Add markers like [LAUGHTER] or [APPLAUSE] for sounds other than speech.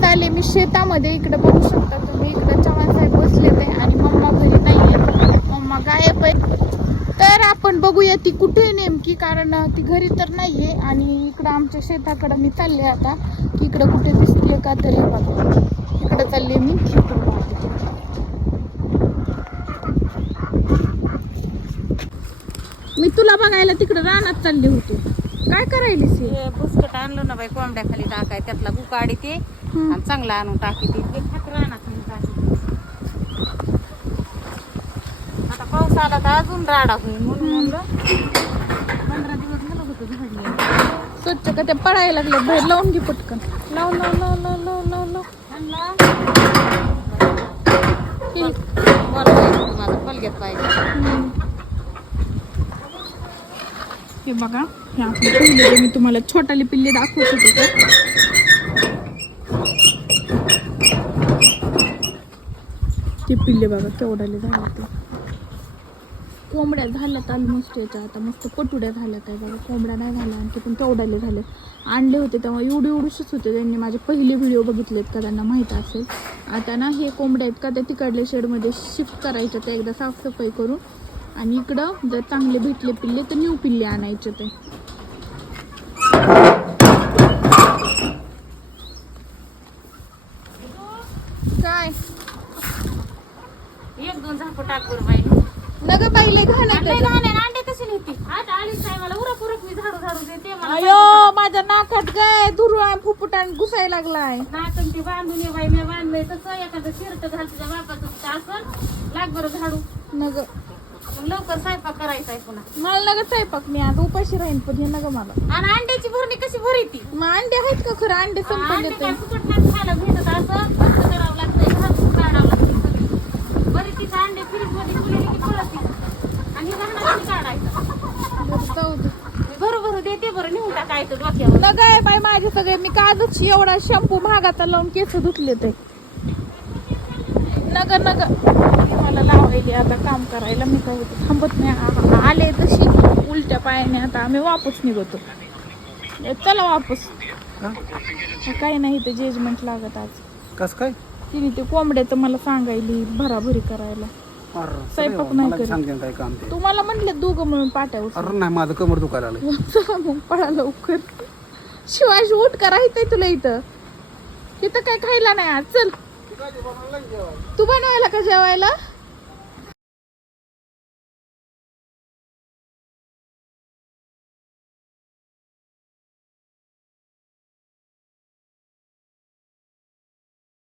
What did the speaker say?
आज आले मी शेतामध्ये इकडे बघू शकता. तुम्ही इकडे चव्हाण साहेब बसले ते आणि मम्मा घरी नाही मम्मा गायब आहे. तर आपण बघूया ती कुठे नेमकी कारण ती घरी तर नाहीये आणि इकडं आमच्या शेताकडं मी चालले आता. की इकडं कुठे दिसते का तरी बघा. इकडं चालले मी. मी तुला बघायला तिकडं रानात चालली होती. काय करायलीस? हे? ते आणलं ना बाई कोंबड्या खाली टाकाय त्यातला गुकाडी ते. आणि चांगला आणून टाकी ते. खात राहणार आता पाऊस आला तर अजून राडा होईल म्हणून म्हणलं पंधरा दिवस झालं होतं झाडले. स्वच्छ का ते पडायला लागले? बाहेर लावून घे पटकन. लाव लाव लाव लाव लाव लाव लाव. माझं पलग्यात पाहिजे. हे बघा हे आपले पिल्ले मी तुम्हाला छोटाले पिल्ले दाखवत होते का ते पिल्ले बघा केवढाले झाले ते. कोंबड्या झाल्यात ऑलमोस्ट याच्या आता मस्त पटुड्या झाल्यात आहे बघा. कोंबड्या नाही झाल्या आणि ते पण तेवढाले झाले आणले होते तेव्हा एवढे एवढेच होते. त्यांनी माझे पहिले व्हिडिओ बघितलेत का त्यांना माहीत असेल. आता ना हे कोंबड्या आहेत का त्या तिकडल्या शेडमध्ये शिफ्ट करायच्या ते एकदा साफसफाई करून आणि इकडं जर चांगले भेटले पिल्ले तर न्यू पिल्ले आणायचे ते. काय? एक दोन झापं टाक बरं बाई. नग पाहिले घालत अंडे घाले अंडे कशी नेते. आता आलीच नाही मला उरक उरक मी झाडू झाडू देते मला अयो माझ्या नाकात गाय धुरळा फुफुटान घुसायला लागलाय. नाकन ते बांधून ये बाई मी बांधलंय तसं एखादं शिरट घाल तुझ्या बापाचं असं. लाग बरं झाडू. नग. मग लवकर स्वयंपाक करायचा आहे पुन्हा. मला नग स्वयंपाक मी आज उपाशी राहीन पण हे नग मला. आणि अंड्याची भरणी कशी भरी ती मग अंडे आहेत का खरं? अंडे संपले अंडे फुकट नाही खायला भेटत असं. बंद करावं लागतंय घासून काढावं लागतं सगळं बरी तिचं अंडे फ्रीजमध्ये ठेवलेली की पळती. आणि काढायचं. बरोबर देते बरं नेऊन टाकायचं डोक्यावर. माझे सगळे मी काजच एवढा शॅम्पू महागाचा लावून केस धुतले ते. नग नग. मला लावायली आता काम करायला मी काय होते थांबत नाही. आले तशी उलट्या पायाने आता आम्ही वापस निघतो. चला वापस. काही नाही ते जजमेंट लागत आज. कस काय? तिने ते कोंबड्याचं मला सांगायली भराभरी करायला. स्वयंपाक चला, नाही करीत. सांगते काय काम ते. तुम्हाला म्हटले दोघं पाट्यावर अरे नाही माझं कमर दुखायला [LAUGHS] मग पळा लवकर. शिवाय उठ करायचंय तुला इथं. इथं काय खायला नाही आज. चल. तू बनवायला का जेवायला?